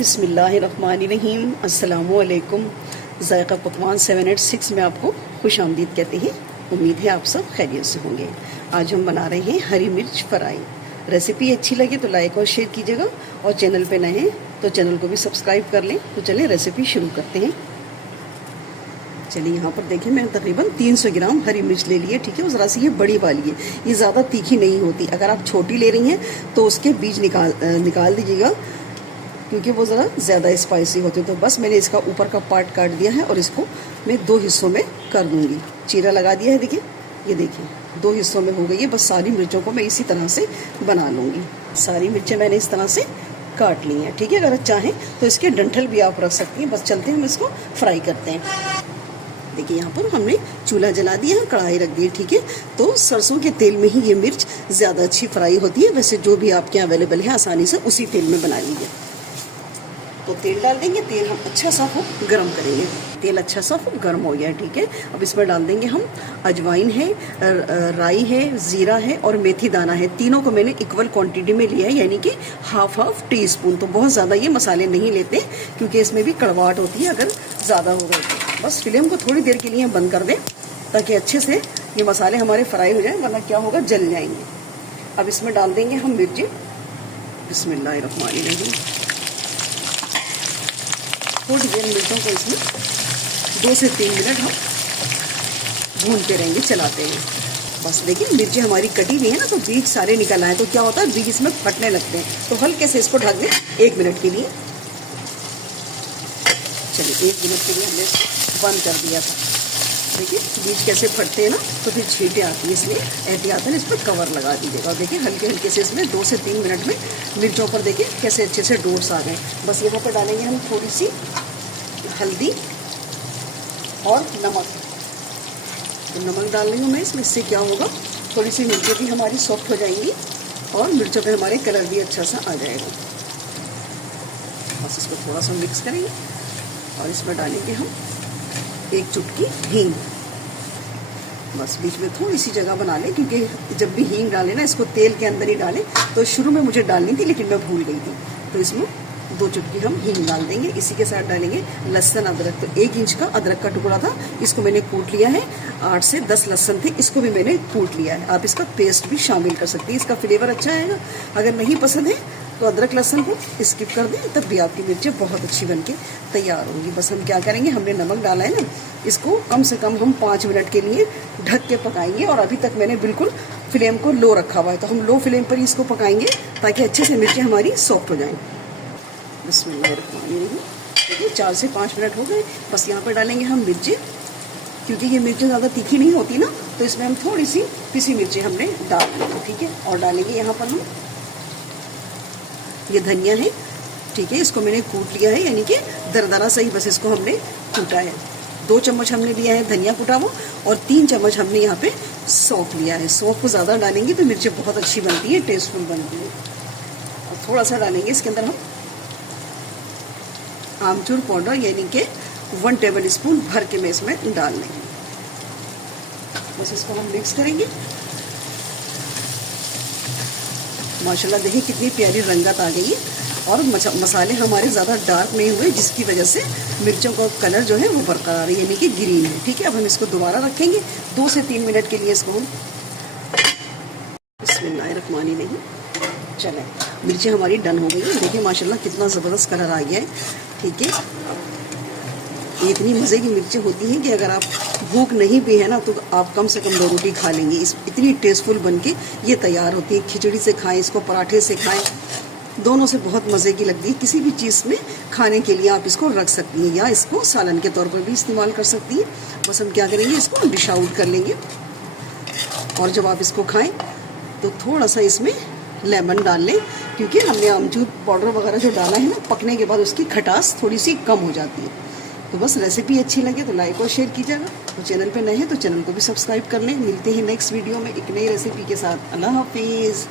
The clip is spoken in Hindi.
बिस्मिल्लाहिर्रहमानिर्रहीम। अस्सलामुअलैकुम। ज़ायक़ा पकवान 786 में आपको खुशामदीद कहते हैं। उम्मीद है आप सब खैरियत से होंगे। आज हम बना रहे हैं हरी मिर्च फ्राई। रेसिपी अच्छी लगे तो लाइक और शेयर कीजिएगा, और चैनल पे नए हैं तो चैनल को भी सब्सक्राइब कर लें। तो चलिए रेसिपी शुरू करते हैं। चलिए यहाँ पर देखिए, मैंने तकरीबन 300 ग्राम हरी मिर्च ले ली है। ठीक है, ज़रा सी ये बड़ी वाली है, ये ज़्यादा तीखी नहीं होती। अगर आप छोटी ले रही हैं तो उसके बीज निकाल दीजिएगा, क्योंकि वो ज़रा ज़्यादा स्पाइसी होती है। तो बस मैंने इसका ऊपर का पार्ट काट दिया है और इसको मैं 2 हिस्सों में कर दूंगी। चीरा लगा दिया है, देखिए, ये देखिए 2 हिस्सों में हो गई है। बस सारी मिर्चों को मैं इसी तरह से बना लूँगी। सारी मिर्चें मैंने इस तरह से काट ली हैं। ठीक है, अगर चाहें तो इसके डंठल भी आप रख सकती हैं। बस चलते हैं, हम इसको फ्राई करते हैं। देखिए यहाँ पर हमने चूल्हा जला दिया है, कढ़ाई रख दी है। ठीक है, तो सरसों के तेल में ही ये मिर्च ज़्यादा अच्छी फ्राई होती है। वैसे जो भी आपके यहाँ अवेलेबल है आसानी से उसी तेल में बना लीजिए। तो तेल डाल देंगे, तेल हम अच्छा सा हो गर्म करेंगे। तेल अच्छा सा हो गर्म हो गया है। ठीक है, अब इसमें डाल देंगे हम अजवाइन है, राई है, ज़ीरा है और मेथी दाना है। तीनों को मैंने इक्वल क्वांटिटी में लिया है, यानी कि हाफ टीस्पून। तो बहुत ज़्यादा ये मसाले नहीं लेते, क्योंकि इसमें भी कड़वाहट होती है अगर ज़्यादा हो गए तो। बस फ्लेम को थोड़ी देर के लिए बंद कर दें, ताकि अच्छे से ये मसाले हमारे फ्राई हो जाएं, वरना क्या होगा, जल जाएंगे। अब इसमें डाल देंगे हम मिर्ची। बिस्मिल्लाहिर्रहमानिर्रहीम। थोड़ी देर मिर्चों को इसमें 2 से 3 मिनट हम भूनते रहेंगे, चलाते हैं। बस देखिए, मिर्ची हमारी कटी हुई है ना, तो बीज सारे निकल आए। तो क्या होता है, बीज इसमें फटने लगते हैं। तो हल्के से इसको ढक दें 1 मिनट के लिए। चलिए 1 मिनट के लिए हमने इसको बंद कर दिया था। देखिए बीज कैसे फटते हैं ना, तो फिर छींटे आती है, इसलिए एहतियातन इस पर कवर लगा दीजिएगा। देखिए हल्के हल्के से इसमें 2 से 3 मिनट में मिर्चों पर देखिए कैसे अच्छे से डोट्स आ गए। बस यहाँ पर डालेंगे हम थोड़ी सी हल्दी और नमक। तो नमक डाल रही हूँ मैं इसमें, इससे क्या होगा, थोड़ी सी मिर्चें भी हमारी सॉफ्ट हो जाएंगी और मिर्चों पे हमारे कलर भी अच्छा सा आ जाएगा। बस इसको थोड़ा सा मिक्स करेंगे और इसमें डालेंगे हम 1 चुटकी हींग। बस बीच में थोड़ी सी जगह बना लें, क्योंकि जब भी हींग डालें ना, इसको तेल के अंदर ही डालें। तो शुरू में मुझे डालनी थी, लेकिन मैं भूल गई थी। तो इसमें 2 चुटकी हम हींग डाल देंगे। इसी के साथ डालेंगे लहसुन अदरक। तो 1 इंच का अदरक का टुकड़ा था, इसको मैंने कूट लिया है। 8 से 10 लहसुन थे, इसको भी मैंने कूट लिया है। आप इसका पेस्ट भी शामिल कर सकती हैं, इसका फ्लेवर अच्छा आएगा। अगर नहीं पसंद है तो अदरक लहसुन को स्किप कर दें, तब भी आपकी मिर्चें बहुत अच्छी बनके तैयार होंगी। बस हम क्या करेंगे, हमने नमक डाला है ना, इसको कम से कम हम 5 मिनट के लिए ढक के पकाएंगे। और अभी तक मैंने बिल्कुल फ्लेम को लो रखा हुआ है, तो हम लो फ्लेम पर ही इसको पकाएंगे, ताकि अच्छे से मिर्चें हमारी सॉफ्ट हो जाएं। बिस्मिल्लाहिर्रहमानिर्रहीम। देखिए 4 से 5 मिनट हो गए। बस यहाँ पर डालेंगे हम मिर्ची, क्योंकि ये मिर्ची ज़्यादा तीखी नहीं होती ना, तो इसमें हम थोड़ी सी पिसी मिर्ची हमने डाल दी। ठीक है, और डालेंगे यहाँ पर हम ये धनिया है। ठीक है, इसको मैंने कूट लिया है, यानी कि दरदरा सही, बस इसको हमने कूटा है। 2 चम्मच हमने लिया है धनिया कूटा हुआ, और 3 चम्मच हमने यहाँ पे सौंफ लिया है। सौंफ को ज़्यादा डालेंगे तो मिर्ची बहुत अच्छी बनती है, टेस्टफुल बनती है। और थोड़ा सा डालेंगे इसके अंदर हम आमचूर पाउडर, यानी कि 1 टेबल स्पून भर के मैं इसमें डाल लेंगे। बस इसको हम मिक्स करेंगे। माशाल्लाह देखिए कितनी प्यारी रंगत आ गई है, और मसाले हमारे ज़्यादा डार्क नहीं हुए, जिसकी वजह से मिर्चों का कलर जो है वो बरकरार है, यानी कि ग्रीन है। ठीक है, अब हम इसको दोबारा रखेंगे 2 से 3 मिनट के लिए। इसको हम बिस्मिल्लाहिर्रहमानिर्रहीम। चलें, मिर्चें हमारी डन हो गई है। देखिए माशाल्लाह कितना ज़बरदस्त कलर आ गया है। ठीक है, इतनी मज़े की मिर्चें होती हैं कि अगर आप भूख नहीं भी है ना, तो आप कम से कम 2 रोटी खा लेंगे। इतनी टेस्टफुल बनके ये तैयार होती है। खिचड़ी से खाएं, इसको पराठे से खाएं, दोनों से बहुत मज़े की लगती है। किसी भी चीज़ में खाने के लिए आप इसको रख सकती हैं, या इसको सालन के तौर पर भी इस्तेमाल कर सकती हैं। बस हम क्या करेंगे, इसको डिश आउट कर लेंगे। और जब आप इसको खाएँ तो थोड़ा सा इसमें लेमन डाल लें, क्योंकि हमने आमचूर पाउडर वगैरह जो डाला है ना, पकने के बाद उसकी खटास थोड़ी सी कम हो जाती है। तो बस रेसिपी अच्छी लगे तो लाइक और शेयर कीजिएगा, तो चैनल पे नए हैं तो चैनल को भी सब्सक्राइब कर लें। मिलते हैं नेक्स्ट वीडियो में एक नई रेसिपी के साथ। अल्लाह हाफिज़।